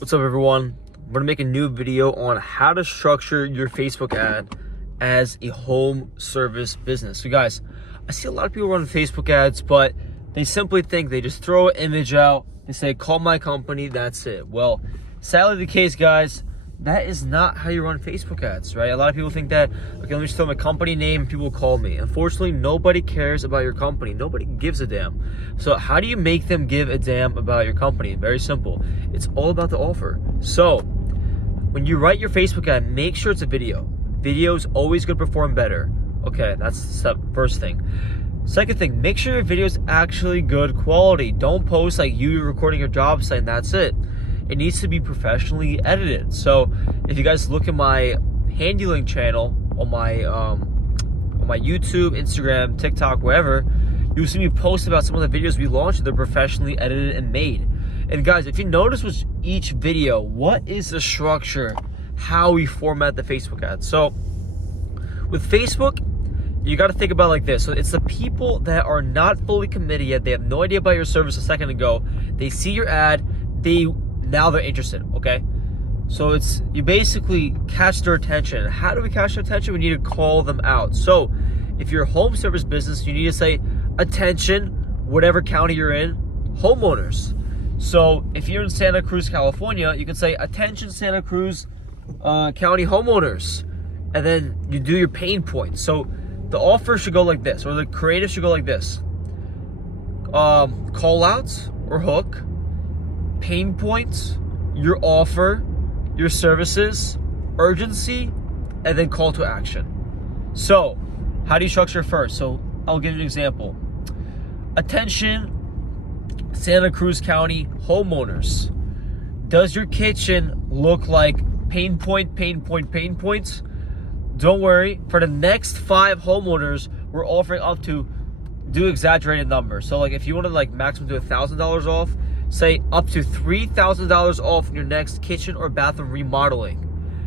What's up, everyone? I'm gonna make a new video on how to structure your Facebook ad as a home service business. So guys, I see a lot of people run Facebook ads, but they simply think they just throw an image out, they say, call my company, that's it. Well, sadly the case, guys, that is not how you run Facebook ads, right? A lot of people think that, okay, let me just throw my company name, people will call me. Unfortunately, nobody cares about your company. Nobody gives a damn. So how do you make them give a damn about your company? Very simple. It's all about the offer. So when you write your Facebook ad, make sure it's a video. Video is always going to perform better. Okay, that's the first thing. Second thing, make sure your video is actually good quality. Don't post like you recording your job site and that's it. It needs to be professionally edited. So if you guys look at my handling channel on my YouTube, Instagram, TikTok, wherever, you'll see me post about some of the videos we launched. They're professionally edited and made. And guys, if you notice with each video, what is the structure, how we format the Facebook ad. So with Facebook, you got to think about it like this. So it's the people that are not fully committed yet. They have no idea about your service a second ago. They see your ad, now they're interested, okay? So you basically catch their attention. How do we catch their attention? We need to call them out. So if you're a home service business, you need to say, attention, whatever county you're in, homeowners. So if you're in Santa Cruz, California, you can say, attention, Santa Cruz County homeowners. And then you do your pain points. So the offer should go like this, or the creative should go like this. Call outs or hook, pain points, your offer, your services, urgency, and then call to action. So how do you structure first? So I'll give you an example. Attention, Santa Cruz County homeowners. Does your kitchen look like pain points? Don't worry, for the next 5 homeowners, we're offering up to, do exaggerated numbers. So like if you want to like maximum do $1,000 off, say up to $3,000 off in your next kitchen or bathroom remodeling.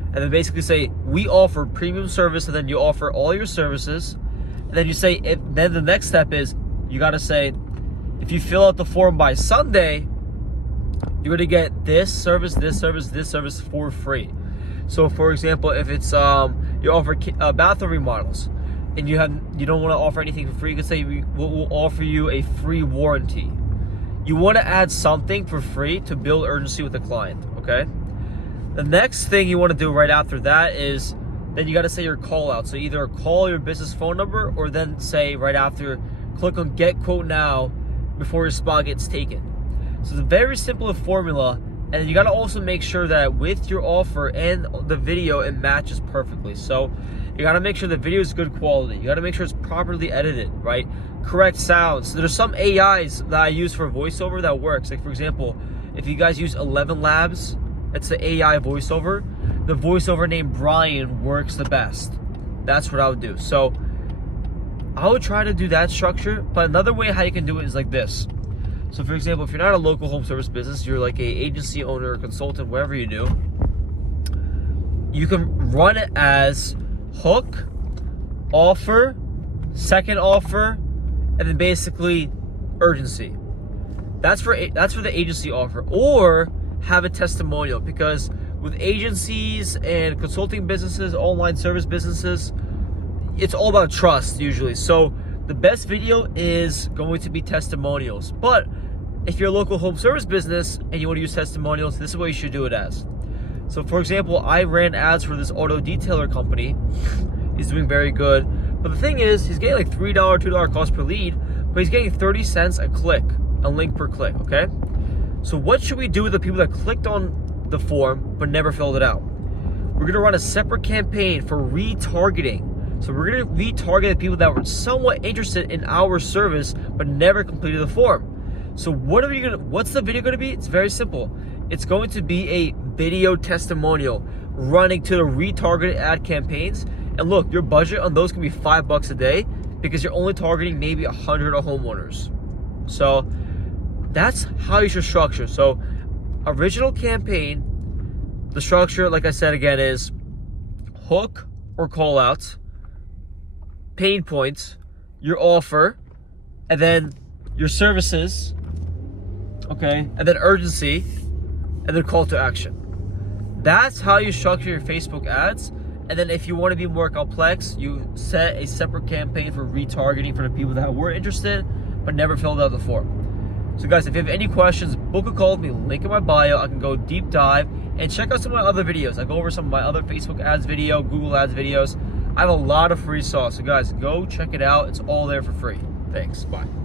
And then basically say, we offer premium service, and then you offer all your services. And then you say, then the next step is, you gotta say, if you fill out the form by Sunday, you're gonna get this service for free. So for example, if it's you offer bathroom remodels, and you don't want to offer anything for free, you can say we'll offer you a free warranty. You want to add something for free to build urgency with the client, okay? The next thing you want to do right after that is, then you got to say your call out. So either call your business phone number, or then say right after, click on get quote now before your spot gets taken. So it's a very simple formula. And you got to also make sure that with your offer and the video, it matches perfectly. So you got to make sure the video is good quality. You got to make sure it's properly edited, right? Correct sounds. So there's some AIs that I use for voiceover that works. Like for example, if you guys use 11 Labs, it's the AI voiceover. The voiceover named Brian works the best. That's what I would do. So I would try to do that structure. But another way how you can do it is like this. So for example, if you're not a local home service business, you're like a agency owner or consultant, whatever you do, you can run it as hook, offer, second offer, and then basically urgency. That's for the agency offer. Or have a testimonial, because with agencies and consulting businesses, online service businesses, it's all about trust usually. So the best video is going to be testimonials. But if you're a local home service business and you want to use testimonials, this is what you should do it as. So for example, I ran ads for this auto detailer company. He's doing very good. But the thing is, he's getting like $3, $2 cost per lead, but he's getting 30 cents a click, a link per click, okay? So what should we do with the people that clicked on the form but never filled it out? We're gonna run a separate campaign for retargeting. So we're gonna retarget the people that were somewhat interested in our service but never completed the form. So what's the video gonna be? It's very simple. It's going to be a video testimonial running to the retargeted ad campaigns. And look, your budget on those can be $5 a day, because you're only targeting maybe 100 homeowners. So that's how you should structure. So original campaign, the structure, like I said again, is hook or call outs, pain points, your offer, and then your services, okay, and then urgency, and then call to action. That's how you structure your Facebook ads. And then if you want to be more complex, you set a separate campaign for retargeting for the people that were interested but never filled out the form. So guys, if you have any questions, book a call with me, link in my bio. I can go deep dive and check out some of my other videos. I go over some of my other Facebook ads video, Google ads videos. I have a lot of free sauce. So guys, go check it out. It's all there for free. Thanks. Bye.